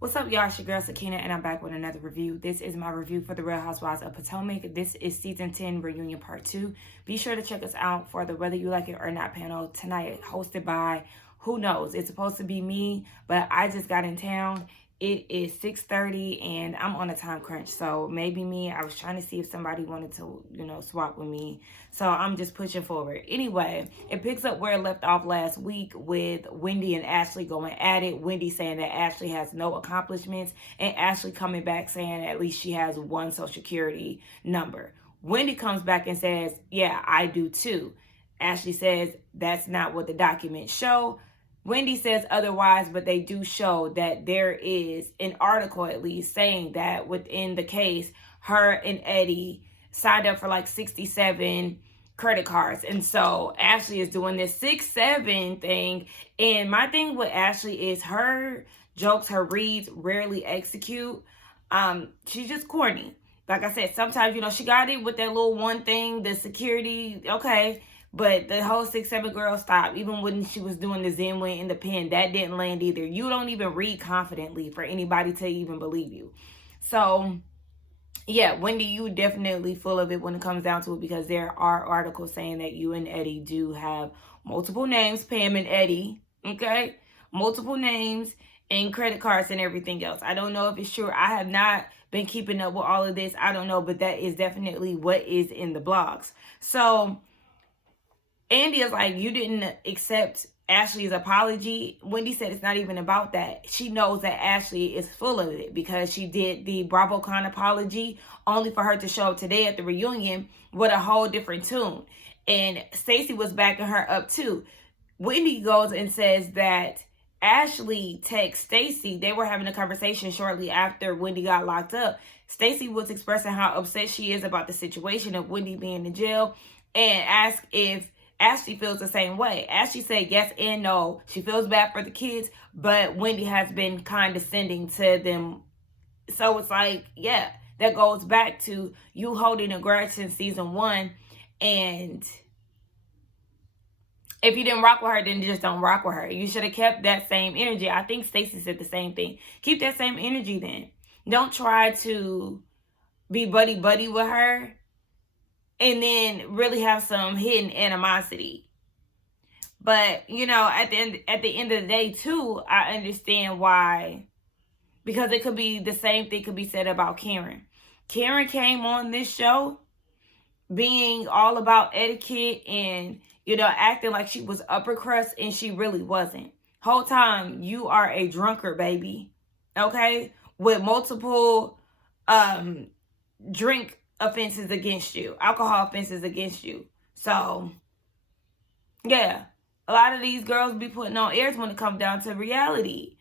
What's up, y'all? It's your girl Sakina, and I'm back with another review. This is my review for the Real Housewives of Potomac. This is season 10 reunion part 2. Be sure to check us out for the Whether You Like It or Not panel tonight, hosted by, who knows? It's supposed to be me, but I just got in town. It is 6:30 and I'm on a time crunch, so maybe me. I was trying to see if somebody wanted to, swap with me. So I'm just pushing forward. Anyway, it picks up where it left off last week with Wendy and Ashley going at it. Wendy saying that Ashley has no accomplishments, and Ashley coming back saying at least she has one social security number. Wendy comes back and says, yeah, I do too. Ashley says that's not what the documents show. Wendy says otherwise, but they do show that there is an article at least saying that within the case, her and Eddie signed up for like 67 credit cards. And so Ashley is doing this 6-7 thing. And my thing with Ashley is her jokes, her reads rarely execute. She's just corny. Like I said, sometimes, she got it with that little one thing, the security, okay. But the whole 6-7 girl, stop. Even when she was doing the Zen went in the pen, that didn't land either. You don't even read confidently for anybody to even believe you. So, yeah, Wendy, you definitely full of it when it comes down to it, because there are articles saying that you and Eddie do have multiple names, Pam and Eddie, okay? Multiple names and credit cards and everything else. I don't know if it's true. I have not been keeping up with all of this. I don't know, but that is definitely what is in the blogs. So Andy is like, you didn't accept Ashley's apology. Wendy said it's not even about that. She knows that Ashley is full of it because she did the BravoCon apology only for her to show up today at the reunion with a whole different tune. And Stacey was backing her up too. Wendy goes and says that Ashley texts Stacey. They were having a conversation shortly after Wendy got locked up. Stacey was expressing how upset she is about the situation of Wendy being in jail and asked if Ashley feels the same way. Ashley said yes and no. She feels bad for the kids, but Wendy has been condescending to them. So it's like, yeah, that goes back to you holding a grudge since season 1. And if you didn't rock with her, then just don't rock with her. You should have kept that same energy. I think Stacey said the same thing. Keep that same energy then. Don't try to be buddy-buddy with her and then really have some hidden animosity. But, at the end of the day, too, I understand why. Because it could be the same thing could be said about Karen. Karen came on this show being all about etiquette and, acting like she was upper crust, and she really wasn't. Whole time, you are a drunkard, baby. Okay? With multiple drink offenses against you, alcohol offenses against you. So, yeah, a lot of these girls be putting on airs when it comes down to reality.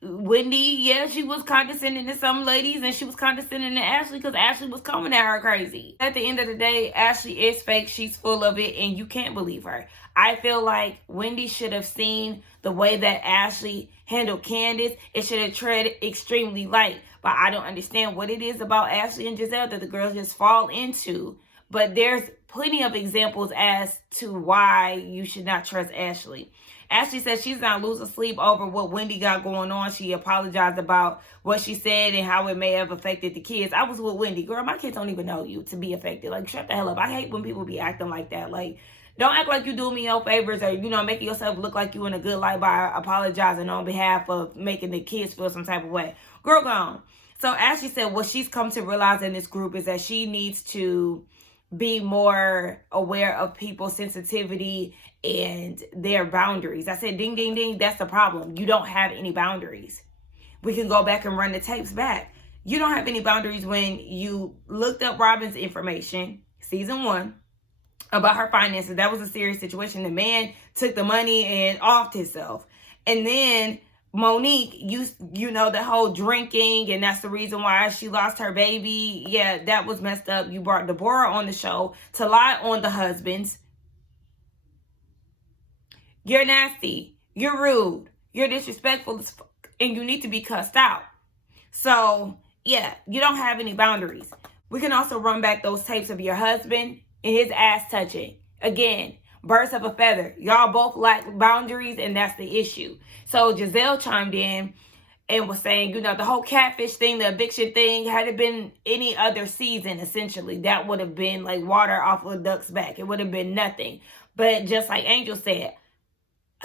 Wendy, yeah, she was condescending to some ladies, and she was condescending to Ashley because Ashley was coming at her crazy. At the end of the day, Ashley is fake. She's full of it, and you can't believe her. I feel like Wendy should have seen the way that Ashley handled Candace. It should have tread extremely light. But I don't understand what it is about Ashley and Giselle that the girls just fall into. But there's plenty of examples as to why you should not trust Ashley. Ashley says she's not losing sleep over what Wendy got going on. She apologized about what she said and how it may have affected the kids. I was with Wendy. Girl, my kids don't even know you to be affected. Like, shut the hell up. I hate when people be acting like that. Like, don't act like you do me no favors or, making yourself look like you in a good light by apologizing on behalf of making the kids feel some type of way. Girl, gone. So Ashley said what she's come to realize in this group is that she needs to be more aware of people's sensitivity and their boundaries. I said, ding, ding, ding, that's the problem. You don't have any boundaries. We can go back and run the tapes back. You don't have any boundaries when you looked up Robin's information, season 1, about her finances. That was a serious situation. The man took the money and offed himself. And then Monique, the whole drinking, and that's the reason why she lost her baby. Yeah, that was messed up. You brought Deborah on the show to lie on the husbands. You're nasty. You're rude. You're disrespectful as fuck. And you need to be cussed out. So, yeah, you don't have any boundaries. We can also run back those tapes of your husband and his ass touching. Again, birds of a feather. Y'all both lack boundaries, and that's the issue. So Giselle chimed in and was saying, you know, the whole catfish thing, the eviction thing, had it been any other season, essentially, that would have been like water off of a duck's back. It would have been nothing. But just like Angel said,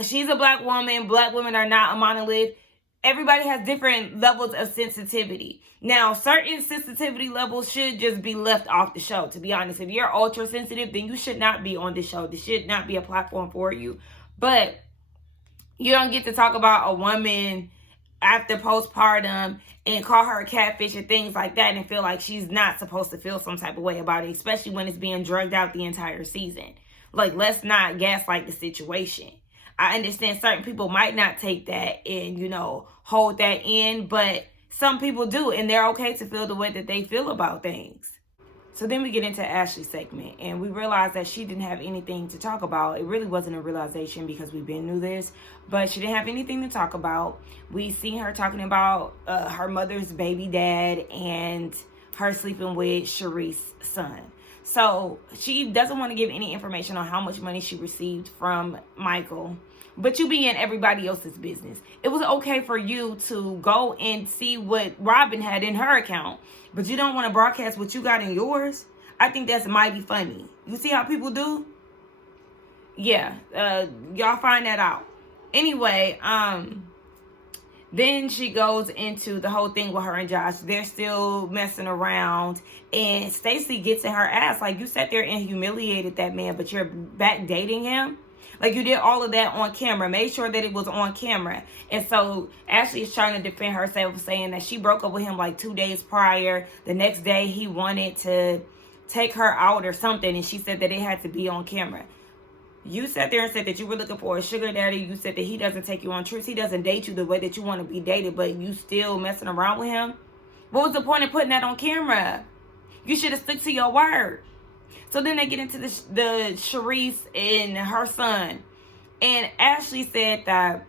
she's a black woman. Black women are not a monolith. Everybody has different levels of sensitivity. Now, certain sensitivity levels should just be left off the show, to be honest. If you're ultra sensitive, then you should not be on the show. This should not be a platform for you. But you don't get to talk about a woman after postpartum and call her a catfish and things like that and feel like she's not supposed to feel some type of way about it, especially when it's being drugged out the entire season. Like, let's not gaslight the situation. I understand certain people might not take that and, you know, hold that in, but some people do, and they're okay to feel the way that they feel about things. So then we get into Ashley's segment, and we realize that she didn't have anything to talk about. It really wasn't a realization because we've been through this, but she didn't have anything to talk about. We seen her talking about her mother's baby dad and her sleeping with Sharice's son. So she doesn't want to give any information on how much money she received from Michael. But you be in everybody else's business. It was okay for you to go and see what Robin had in her account, but you don't want to broadcast what you got in yours. I think that's mighty funny. You see how people do? Yeah, y'all find that out. Anyway, then she goes into the whole thing with her and Josh. They're still messing around, and Stacey gets in her ass. Like, you sat there and humiliated that man, but you're back dating him? Like, you did all of that on camera. Made sure that it was on camera. And so Ashley is trying to defend herself, saying that she broke up with him like 2 days prior. The next day he wanted to take her out or something, and she said that it had to be on camera. You sat there and said that you were looking for a sugar daddy. You said that he doesn't take you on trips. He doesn't date you the way that you want to be dated, but you still messing around with him. What was the point of putting that on camera? You should have stuck to your word. So then they get into the Sharice and her son. And Ashley said that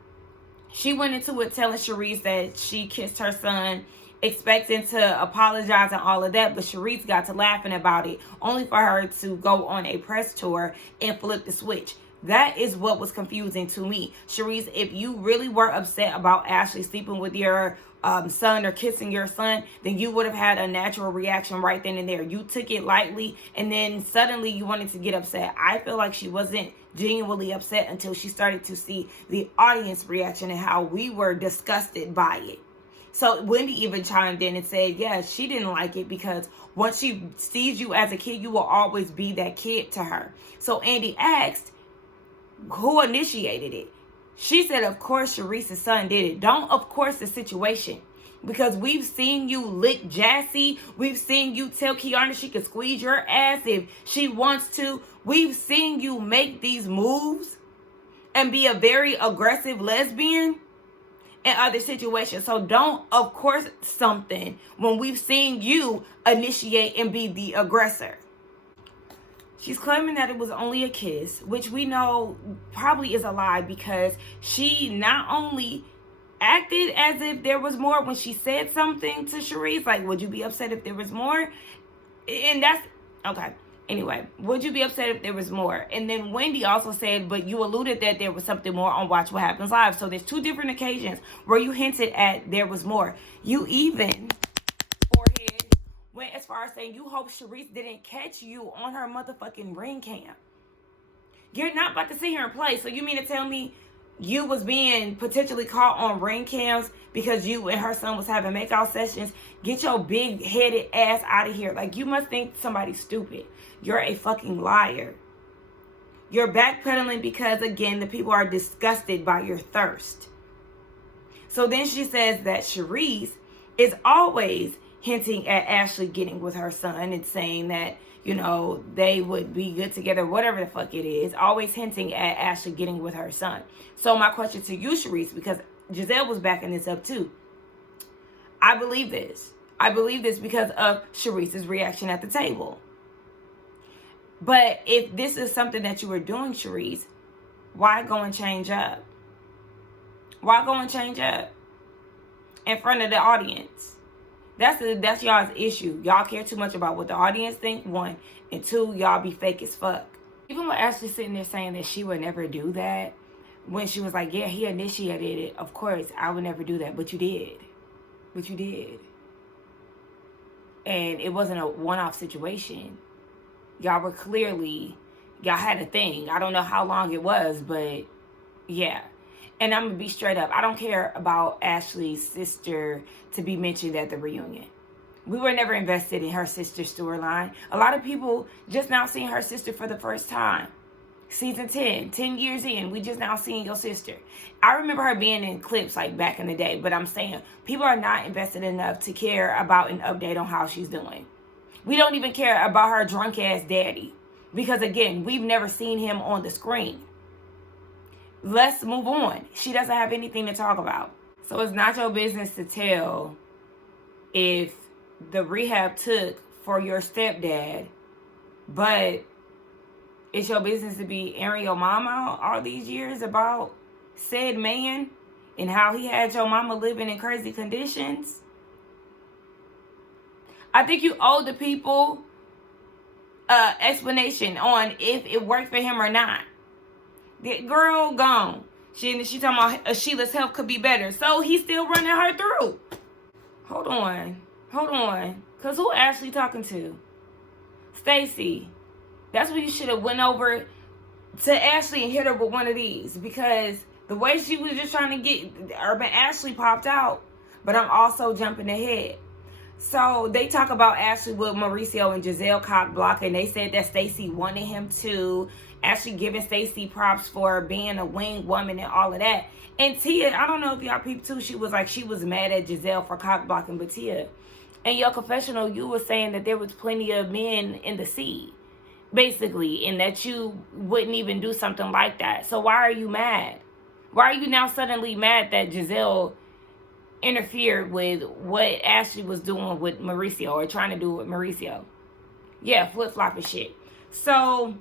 she went into it telling Sharice that she kissed her son, expecting to apologize and all of that. But Sharice got to laughing about it, only for her to go on a press tour and flip the switch. That is what was confusing to me. Sharice, if you really were upset about Ashley sleeping with your son or kissing your son, then you would have had a natural reaction right then and there. You took it lightly, and then suddenly you wanted to get upset. I feel like she wasn't genuinely upset until she started to see the audience reaction and how we were disgusted by it. So Wendy even chimed in and said, yeah, she didn't like it because once she sees you as a kid, you will always be that kid to her. So Andy asked, who initiated it? She said, of course, Sharice's son did it. Don't of course the situation. Because we've seen you lick Jassy. We've seen you tell Kiana she can squeeze your ass if she wants to. We've seen you make these moves and be a very aggressive lesbian in other situations. So don't of course something when we've seen you initiate and be the aggressor. She's claiming that it was only a kiss, which we know probably is a lie because she not only acted as if there was more when she said something to Sharice, like, would you be upset if there was more? And that's, okay. Anyway, would you be upset if there was more? And then Wendy also said, but you alluded that there was something more on Watch What Happens Live. So there's two different occasions where you hinted at there was more. You even went as far as saying you hope Sharice didn't catch you on her motherfucking ring cam. You're not about to sit here and play. So you mean to tell me you was being potentially caught on ring cams because you and her son was having makeout sessions? Get your big-headed ass out of here. Like, you must think somebody's stupid. You're a fucking liar. You're backpedaling because, again, the people are disgusted by your thirst. So then she says that Sharice is always hinting at Ashley getting with her son and saying that, you know, they would be good together, whatever the fuck it is. Always hinting at Ashley getting with her son. So my question to you, Sharice, because Giselle was backing this up too. I believe this. I believe this because of Sharice's reaction at the table. But if this is something that you were doing, Sharice, why go and change up? Why go and change up in front of the audience? That's y'all's issue. Y'all care too much about what the audience think, one. And two, y'all be fake as fuck. Even with Ashley sitting there saying that she would never do that, when she was like, yeah, he initiated it. Of course, I would never do that, but you did. And it wasn't a one-off situation. Y'all were clearly, y'all had a thing. I don't know how long it was, but yeah. And I'm going to be straight up. I don't care about Ashley's sister to be mentioned at the reunion. We were never invested in her sister's storyline. A lot of people just now seeing her sister for the first time. Season 10 years in, we just now seeing your sister. I remember her being in clips like back in the day, but I'm saying people are not invested enough to care about an update on how she's doing. We don't even care about her drunk ass daddy because, again, we've never seen him on the screen. Let's move on. She doesn't have anything to talk about. So it's not your business to tell if the rehab took for your stepdad, but it's your business to be airing your mama out all these years about said man and how he had your mama living in crazy conditions. I think you owe the people explanation on if it worked for him or not. The girl gone. She talking about Sheila's health could be better. So he's still running her through. Hold on. Because who Ashley talking to? Stacey. That's when you should have went over to Ashley and hit her with one of these. Because the way she was just trying to get Urban Ashley popped out. But I'm also jumping ahead. So they talk about Ashley with Mauricio and Giselle cock blocking. They said that Stacey wanted him to. Ashley giving Stacey props for being a wing woman and all of that. And Tia, I don't know if y'all peeped too, she was mad at Giselle for cock blocking. But Tia, in your confessional, you were saying that there was plenty of men in the sea, basically, and that you wouldn't even do something like that. So why are you mad? Why are you now suddenly mad that Giselle interfered with what Ashley was doing with Mauricio or trying to do with Mauricio? Yeah, flip-flopping shit. So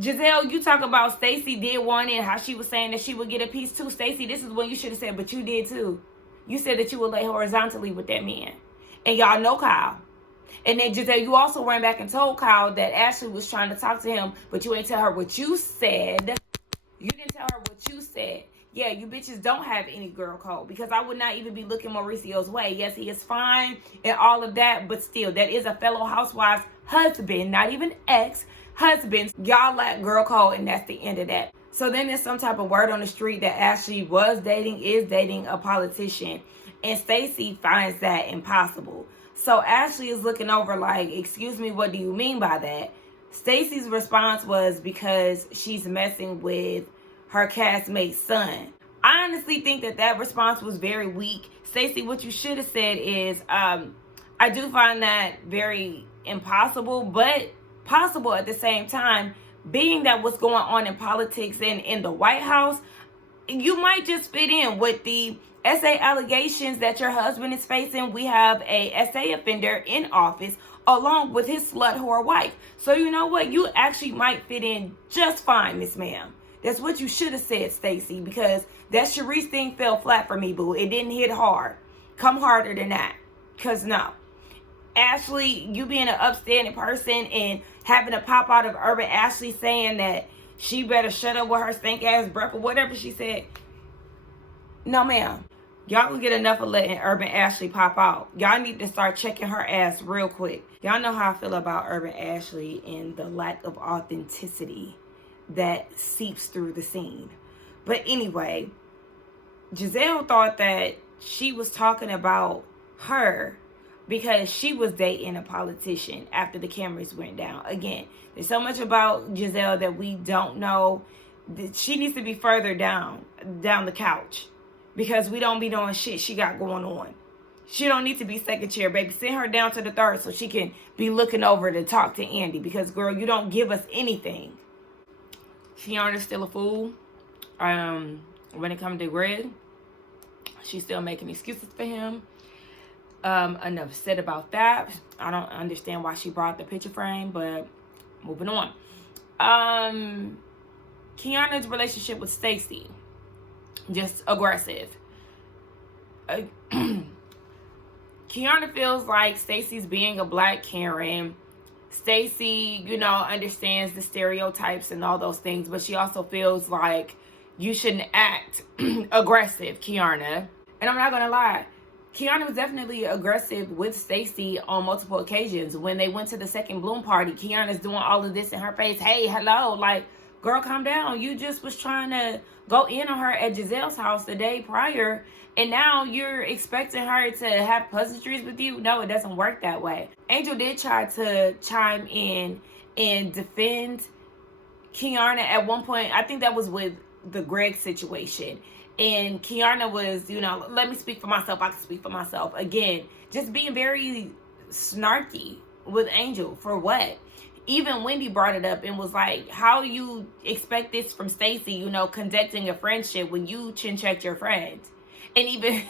Giselle, you talk about Stacey did want it, how she was saying that she would get a piece too. Stacey, this is when you should have said, but you did too. You said that you would lay horizontally with that man. And y'all know Kyle. And then Giselle, you also ran back and told Kyle that Ashley was trying to talk to him, but you ain't tell her what you said. You didn't tell her what you said. Yeah, you bitches don't have any girl code, because I would not even be looking Mauricio's way. Yes, he is fine and all of that, but still, that is a fellow housewife husband, not even ex-husband. Y'all lack girl code, and that's the end of that. So then there's some type of word on the street that Ashley is dating a politician, and Stacey finds that impossible. So Ashley is looking over like, excuse me, what do you mean by that? Stacey's response was because she's messing with her castmate's son. I honestly think that response was very weak. Stacey, what you should have said is, I do find that very impossible, but possible at the same time, being that what's going on in politics and in the White House, you might just fit in with the SA allegations that your husband is facing. We have a SA offender in office along with his slut whore wife. So you know what? You actually might fit in just fine, Miss Ma'am. That's what you should have said, Stacey, because that Sharice thing fell flat for me, boo. It didn't hit hard. Come harder than that. Because no. Ashley, you being an upstanding person and having a pop out of Urban Ashley saying that she better shut up with her stink ass breath or whatever she said. No, ma'am. Y'all can get enough of letting Urban Ashley pop out. Y'all need to start checking her ass real quick. Y'all know how I feel about Urban Ashley and the lack of authenticity that seeps through the scene. But anyway, Giselle thought that she was talking about her because she was dating a politician after the cameras went down. Again, there's so much about Giselle that we don't know. She needs to be further down the couch, because we don't be knowing shit she got going on. She don't need to be second chair, baby. Send her down to the third so she can be looking over to talk to Andy, because, girl, you don't give us anything. Kiana's still a fool. When it comes to Greg, she's still making excuses for him. Enough said about that. I don't understand why she brought the picture frame, but moving on. Kiana's relationship with Stacey, just aggressive. Kiana feels like Stacey's being a black Karen, Stacey, you know, understands the stereotypes and all those things, but she also feels like you shouldn't act aggressive, Kiana. And I'm not gonna lie, Kiana was definitely aggressive with Stacey on multiple occasions. When they went to the second Bloom party, Kiana's doing all of this in her face. Hey, hello, like, girl, calm down. You just was trying to go in on her at Giselle's house the day prior, and now you're expecting her to have pleasantries with you? No, it doesn't work that way. Angel did try to chime in and defend Kiana at one point. I think that was with the Greg situation. And Kiana was, you know, let me speak for myself. I can speak for myself. Again, just being very snarky with Angel. For what? Even Wendy brought it up and was like, how you expect this from Stacey, you know, conducting a friendship when you chin-checked your friend. And even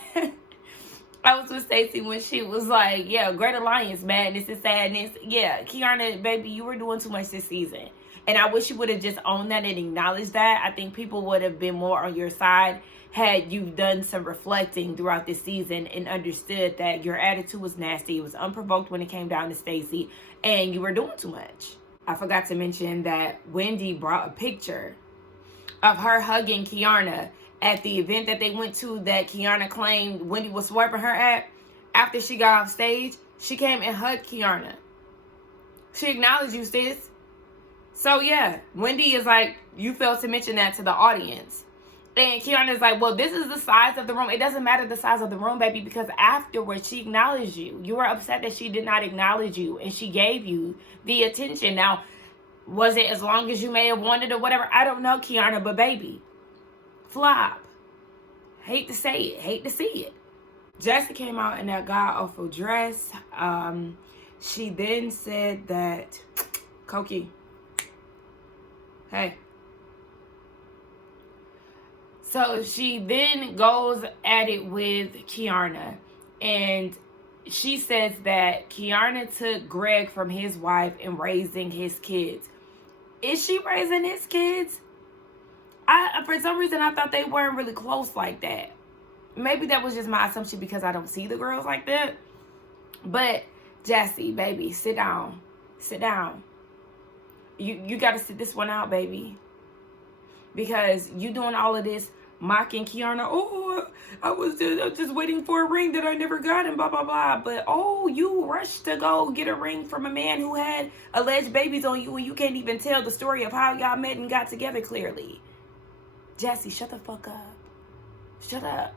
I was with Stacey when she was like, yeah, Great Alliance, madness and sadness. Yeah, Kiana, baby, you were doing too much this season. And I wish you would have just owned that and acknowledged that. I think people would have been more on your side had you done some reflecting throughout this season and understood that your attitude was nasty. It was unprovoked when it came down to Stacey, and you were doing too much. I forgot to mention that Wendy brought a picture of her hugging Kiana at the event that they went to that Kiana claimed Wendy was swiping her at. After she got off stage, she came and hugged Kiana. She acknowledged you, sis. So yeah, Wendy is like, you failed to mention that to the audience. And Kiana's like, well, this is the size of the room. It doesn't matter the size of the room, baby, because afterwards she acknowledged you. You were upset that she did not acknowledge you, and she gave you the attention. Now, was it as long as you may have wanted or whatever? I don't know, Kiana, but baby, flop. Hate to say it. Hate to see it. Jessie came out in that god-awful dress. She then said that, Koki, hey. So she then goes at it with Kiana, and she says that Kiana took Greg from his wife and raising his kids. Is she raising his kids? For some reason, I thought they weren't really close like that. Maybe that was just my assumption because I don't see the girls like that. But Jessie, baby, sit down. Sit down. You got to sit this one out, baby. Because you doing all of this mocking Kiana. Oh, I was just waiting for a ring that I never got and blah, blah, blah. But, oh, you rushed to go get a ring from a man who had alleged babies on you and you can't even tell the story of how y'all met and got together clearly. Jessie, shut the fuck up. Shut up.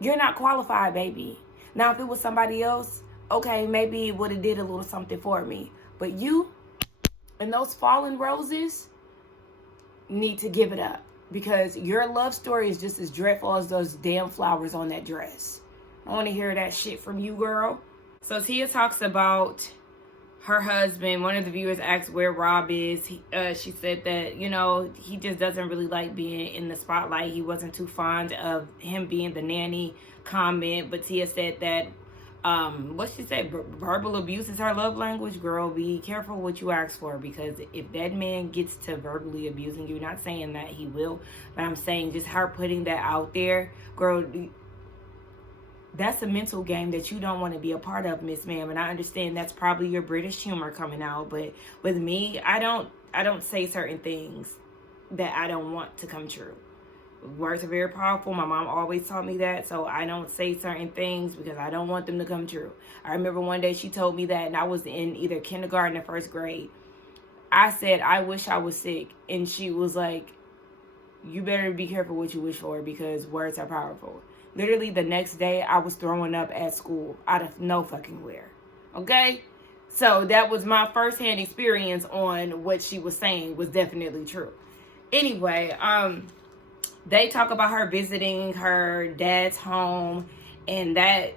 You're not qualified, baby. Now, if it was somebody else, okay, maybe it would have did a little something for me. But you and those fallen roses need to give it up. Because your love story is just as dreadful as those damn flowers on that dress. I want to hear that shit from you, girl. So Tia talks about her husband. One of the viewers asked where Rob is. She said that, you know, he just doesn't really like being in the spotlight. He wasn't too fond of him being the nanny comment. But Tia said that, what she said, verbal abuse is her love language. Girl, be careful what you ask for, because if that man gets to verbally abusing you, not saying that he will, but I'm saying just her putting that out there, girl, that's a mental game that you don't want to be a part of, Miss Ma'am. And I understand that's probably your British humor coming out, but with me, I don't say certain things that I don't want to come true. Words are very powerful. My mom always taught me that, so I don't say certain things because I don't want them to come true. I remember one day she told me that, and I was in either kindergarten or first grade. I said, I wish I was sick, and she was like, you better be careful what you wish for because words are powerful. Literally the next day, I was throwing up at school out of no fucking where. Okay? So that was my firsthand experience on what she was saying was definitely true. Anyway, they talk about her visiting her dad's home, and that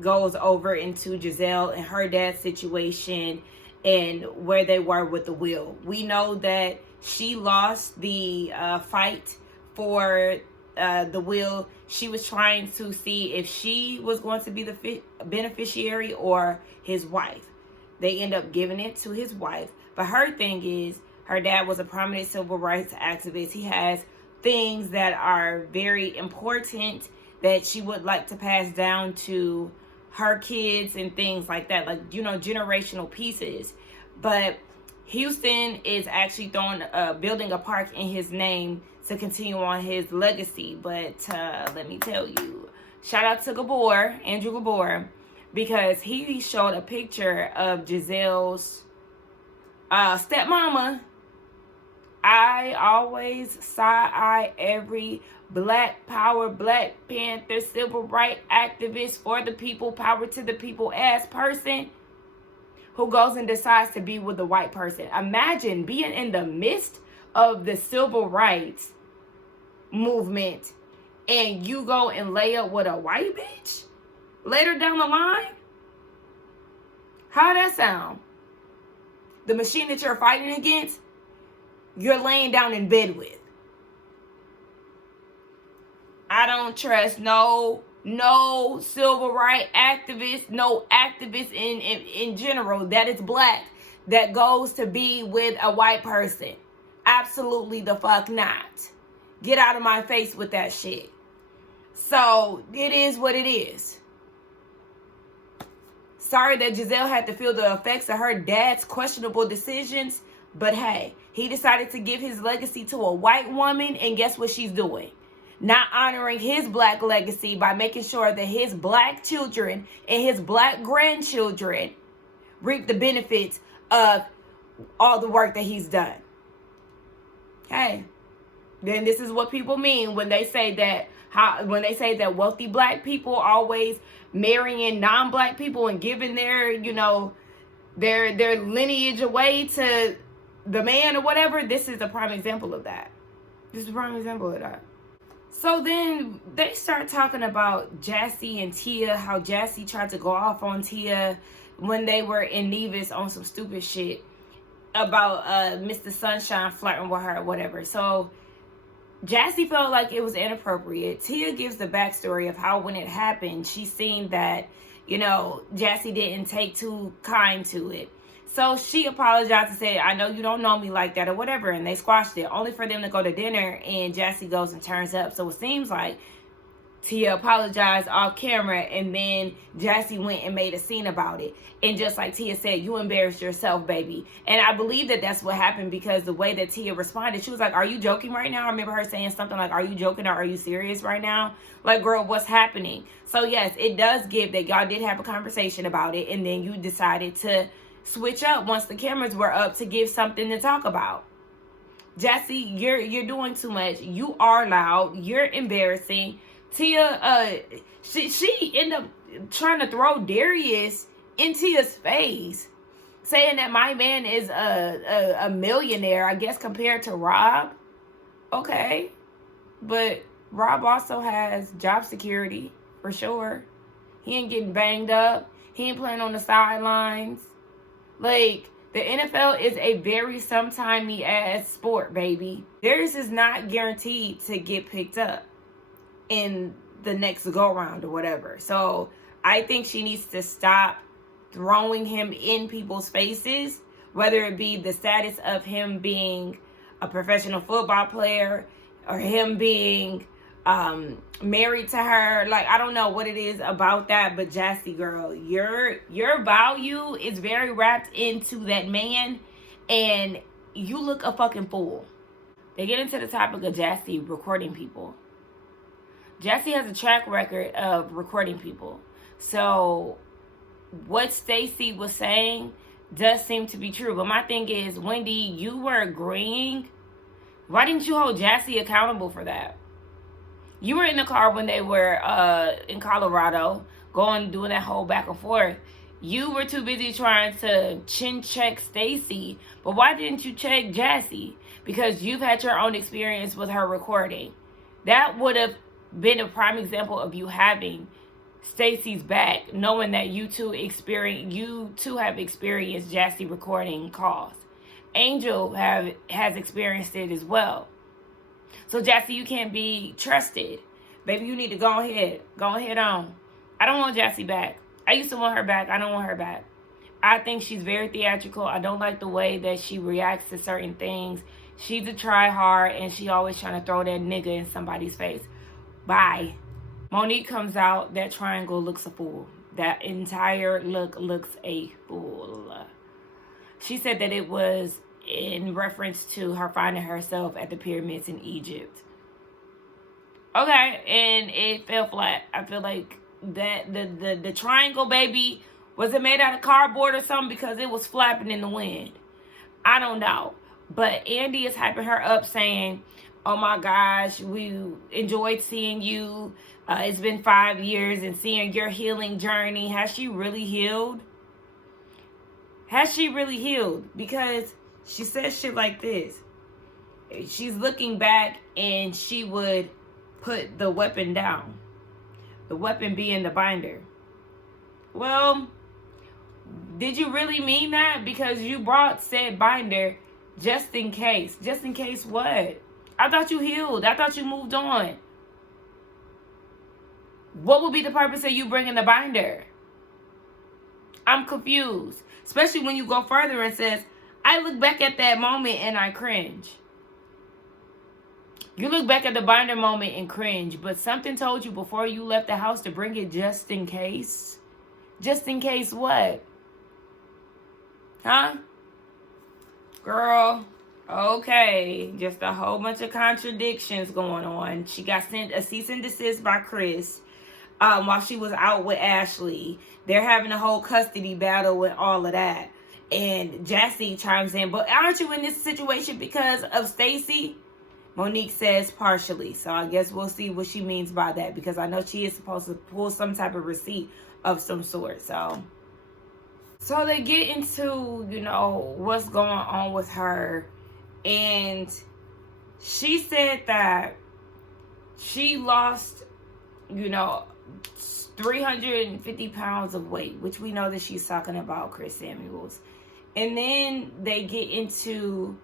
goes over into Giselle and her dad's situation and where they were with the will. We know that she lost the fight for the will. She was trying to see if she was going to be the beneficiary or his wife. They end up giving it to his wife. But her thing is, her dad was a prominent civil rights activist. He has things that are very important that she would like to pass down to her kids and things like that, like, you know, generational pieces. But Houston is actually building a park in his name to continue on his legacy. But let me tell you, shout out to Andrew Gabor, because he showed a picture of Giselle's stepmama. I always side-eye every Black Power, Black Panther, civil rights activist, for the people, power to the people ass person who goes and decides to be with a white person. Imagine being in the midst of the civil rights movement and you go and lay up with a white bitch later down the line. How that sound? The machine that you're fighting against, you're laying down in bed with. I don't trust no civil rights activist, no activist in general that is black that goes to be with a white person. Absolutely the fuck not. Get out of my face with that shit. So it is what it is. Sorry that Giselle had to feel the effects of her dad's questionable decisions, but hey, he decided to give his legacy to a white woman, and guess what she's doing? Not honoring his black legacy by making sure that his black children and his black grandchildren reap the benefits of all the work that he's done. Hey, then this is what people mean when they say that wealthy black people always marrying non-black people and giving their lineage away to the man or whatever. This is a prime example of that. So then they start talking about Jassy and Tia, how Jassy tried to go off on Tia when they were in Nevis on some stupid shit about Mr. Sunshine flirting with her or whatever. So Jassy felt like it was inappropriate. Tia gives the backstory of how when it happened, she seen that, Jassy didn't take too kind to it. So she apologized and said, I know you don't know me like that or whatever. And they squashed it, only for them to go to dinner and Jassy goes and turns up. So it seems like Tia apologized off camera and then Jassy went and made a scene about it. And just like Tia said, you embarrassed yourself, baby. And I believe that that's what happened because the way that Tia responded, she was like, are you joking right now? I remember her saying something like, are you joking or are you serious right now? Like, girl, what's happening? So yes, it does give that y'all did have a conversation about it and then you decided to switch up once the cameras were up to give something to talk about. Jassy, you're doing too much. You are loud. You're embarrassing. Tia, she ended up trying to throw Darius in Tia's face, saying that my man is a millionaire, I guess, compared to RHOP. Okay, but RHOP also has job security, for sure. He ain't getting banged up. He ain't playing on the sidelines. Like, the NFL is a very sometimey ass sport, baby. Darius is not guaranteed to get picked up in the next go round or whatever. So I think she needs to stop throwing him in people's faces, whether it be the status of him being a professional football player or him being married to her. Like, I don't know what it is about that, but Jassy, girl, your value is very wrapped into that man and you look a fucking fool. They get into the topic of Jassy recording people. Jassy has a track record of recording people. So what Stacey was saying does seem to be true. But my thing is, Wendy, you were agreeing. Why didn't you hold Jassy accountable for that? You were in the car when they were in Colorado, doing that whole back and forth. You were too busy trying to chin check Stacey. But why didn't you check Jassy? Because you've had your own experience with her recording. That would have been a prime example of you having Stacey's back, knowing that you two have experienced Jassy recording calls. Angel has experienced it as well. So Jassy, you can't be trusted. Baby, you need to go ahead on. I don't want Jassy back. I used to want her back. I don't want her back. I think she's very theatrical. I don't like the way that she reacts to certain things. She's a try hard and she always trying to throw that nigga in somebody's face. Bye. Monique comes out. That triangle looks a fool. That entire look looks a fool. She said that it was in reference to her finding herself at the pyramids in Egypt. Okay, and it fell flat. I feel like that the triangle, baby, was it made out of cardboard or something, because it was flapping in the wind? I don't know. But Andy is hyping her up, saying, oh my gosh, we enjoyed seeing you. It's been 5 years, and seeing your healing journey. Has she really healed? Has she really healed? Because she says shit like this. She's looking back, and she would put the weapon down. The weapon being the binder. Well, did you really mean that? Because you brought said binder just in case. Just in case what? I thought you healed. I thought you moved on. What would be the purpose of you bringing the binder? I'm confused. Especially when you go further and says, I look back at that moment and I cringe. You look back at the binder moment and cringe, but something told you before you left the house to bring it just in case. Just in case what? Huh? Girl, okay. Just a whole bunch of contradictions going on. She got sent a cease and desist by Chris while she was out with Ashley. They're having a whole custody battle with all of that. And Jassy chimes in, but aren't you in this situation because of Stacy? Monique says partially. So I guess we'll see what she means by that, because I know she is supposed to pull some type of receipt of some sort. So they get into, what's going on with her. And she said that she lost, 350 pounds of weight, which we know that she's talking about Chris Samuels. And then they get into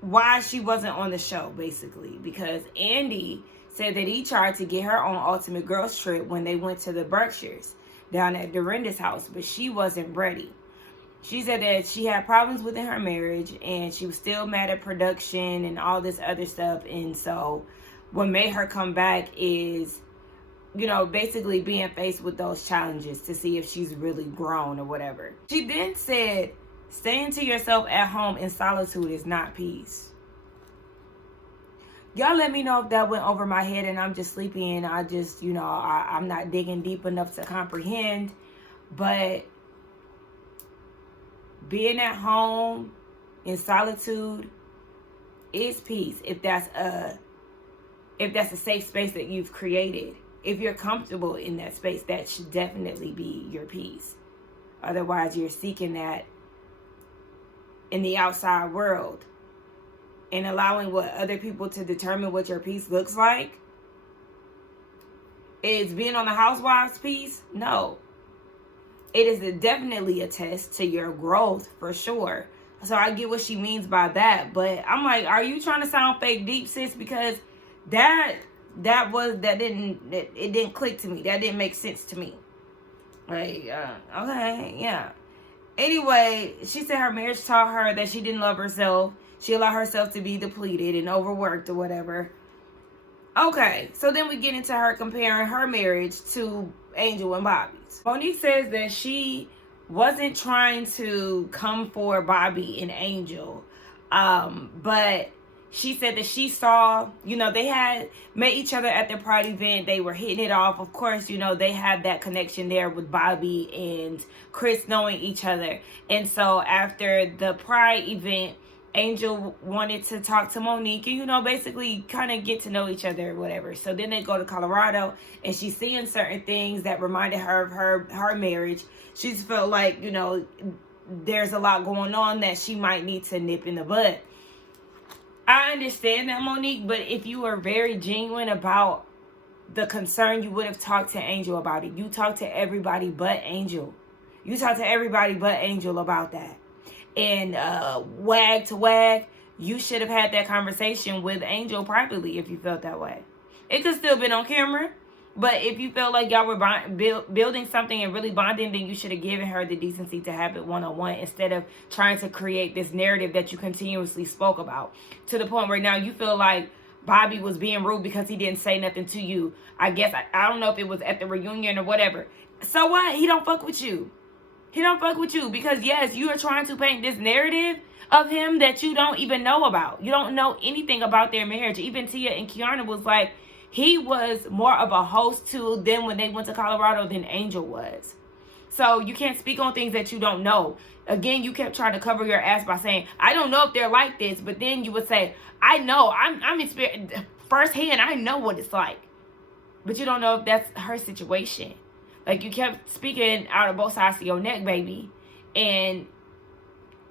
why she wasn't on the show, basically, because Andy said that he tried to get her on Ultimate Girls Trip when they went to the Berkshires down at Dorinda's house, but she wasn't ready. She said that she had problems within her marriage, and she was still mad at production and all this other stuff. And so what made her come back is, basically being faced with those challenges to see if she's really grown or whatever. She then said, staying to yourself at home in solitude is not peace. Y'all let me know if that went over my head and I'm just sleepy and I just, I'm not digging deep enough to comprehend. But being at home in solitude is peace. If that's a safe space that you've created. If you're comfortable in that space, that should definitely be your peace. Otherwise, you're seeking that in the outside world and allowing what other people to determine what your peace looks like. Is being on the Housewives piece? No. It is definitely a test to your growth for sure. So I get what she means by that. But I'm like, are you trying to sound fake deep, sis? Because it didn't click to me. That didn't make sense to me. Like, okay, yeah. Anyway, she said her marriage taught her that she didn't love herself. She allowed herself to be depleted and overworked or whatever. Okay, so then we get into her comparing her marriage to Angel and Bobby's. Monique says that she wasn't trying to come for Bobby and Angel, but she said that she saw, they had met each other at the Pride event. They were hitting it off. Of course, they had that connection there with Bobby and Chris knowing each other. And so after the Pride event, Angel wanted to talk to Monique and, basically kind of get to know each other or whatever. So then they go to Colorado and she's seeing certain things that reminded her of her marriage. She just felt like, there's a lot going on that she might need to nip in the bud. I understand that, Monique, but if you were very genuine about the concern, you would have talked to Angel about it. You talked to everybody but Angel. You talked to everybody but Angel about that. And wag to wag, you should have had that conversation with Angel privately if you felt that way. It could still been on camera, but if you felt like y'all were building something and really bonding, then you should have given her the decency to have it one-on-one instead of trying to create this narrative that you continuously spoke about, to the point where now you feel like Bobby was being rude because he didn't say nothing to you. I guess, I don't know if it was at the reunion or whatever. So what? He don't fuck with you. He don't fuck with you because, yes, you are trying to paint this narrative of him that you don't even know about. You don't know anything about their marriage. Even Tia and Kiana was like, he was more of a host to them when they went to Colorado than Angel was. So you can't speak on things that you don't know. Again, you kept trying to cover your ass by saying, I don't know if they're like this. But then you would say, I know. I'm experienced firsthand. I know what it's like. But you don't know if that's her situation. Like, you kept speaking out of both sides of your neck, baby. And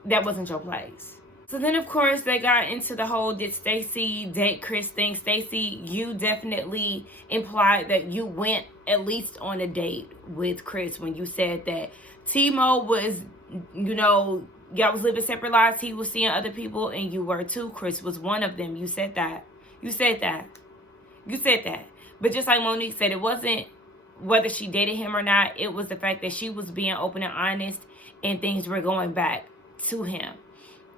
that wasn't your place. So then, of course, they got into the whole did Stacey date Chris thing. Stacey, you definitely implied that you went at least on a date with Chris when you said that Timo was, you know, y'all was living separate lives. He was seeing other people and you were too. Chris was one of them. You said that. You said that. You said that. But just like Monique said, it wasn't whether she dated him or not. It was the fact that she was being open and honest and things were going back to him.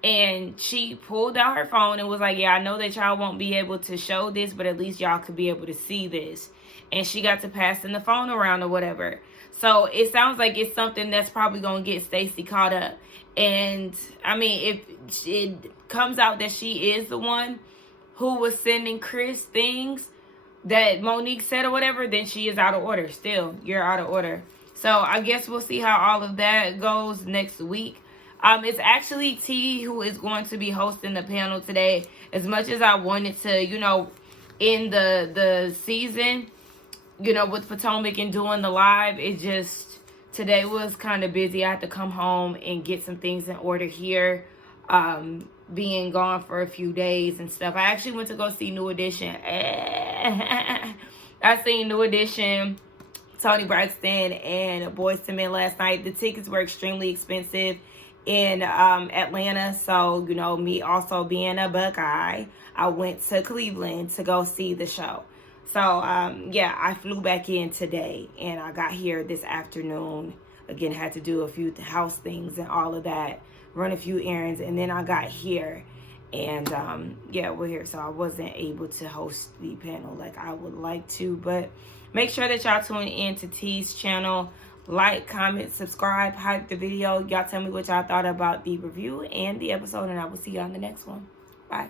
And she pulled out her phone and was like, yeah, I know that y'all won't be able to show this, but at least y'all could be able to see this. And she got to passing the phone around or whatever. So it sounds like it's something that's probably going to get Stacey caught up. And I mean, if it comes out that she is the one who was sending Chris things that Monique said or whatever, then she is out of order. Still, you're out of order. So I guess we'll see how all of that goes next week. It's actually T who is going to be hosting the panel today. As much as I wanted to, you know, end the season, you know, with Potomac and doing the live, it just, today was kind of busy. I had to come home and get some things in order here. Being gone for a few days and stuff. I actually went to go see New Edition. I seen New Edition, Tony Braxton, and Boyz II Men last night. The tickets were extremely expensive in Atlanta. So, you know, me also being a Buckeye, I went to Cleveland to go see the show. So, yeah, I flew back in today and I got here this afternoon. Again, had to do a few house things and all of that. Run a few errands, and then I got here, and yeah, we're here. So I wasn't able to host the panel like I would like to, but make sure that y'all tune in to T's channel. Like, comment, subscribe, hype the video. Y'all tell me what y'all thought about the review and the episode, and I will see you on the next one. Bye.